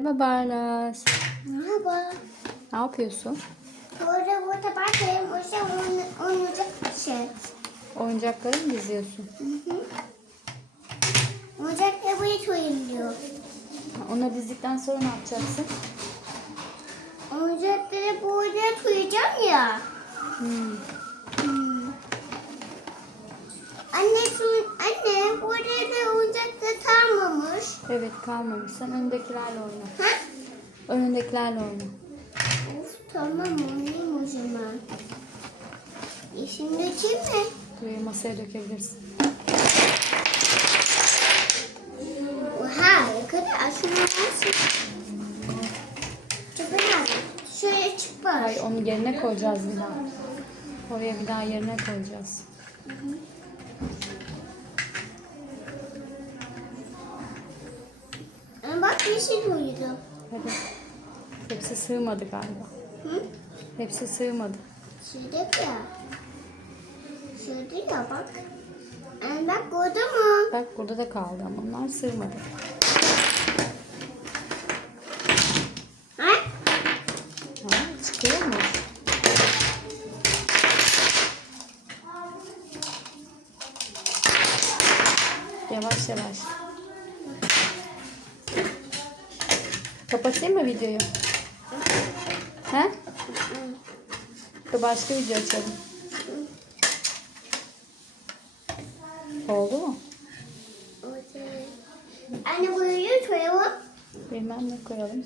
Merhaba Barlas. Merhaba. Ne yapıyorsun? Burada burada bakayım. Burada oyun- oynayacak bir şey. Oyuncakları mı diziyorsun? Oyuncakla buraya koyayım diyor. Onu dizdikten sonra ne yapacaksın? Oyuncakları burada koyacağım ya. Hmm. Anne, şu, anne burada da oyuncaklar kalmamış. Evet kalmamış. Sen önündekilerle oyna. Ha? Önündekilerle oyna. Of tamam oynayayım o zaman. Şimdi kim mi? Buraya masaya dökebilirsin. Oha ne kadar şuna nasıl? Çıkın. Şöyle çık bak. Hayır onu yerine koyacağız bir daha. Oraya bir daha yerine koyacağız. Ama bak yeşil uyudu. Hadi. Hepsi sığmadı galiba. Hı? Hepsi sığmadı. Şurada ya. Şurada ya bak. Ee, bak orada mı? Bak burada da kaldı ama onlar sığmadı. Ha? Ha, çıkıyor mu? Yavaş yavaş. Kapatayım mı videoyu? He? Dur başka video açalım. Oldu mu? Anne buraya koyalım. Bilmem ne koyalım.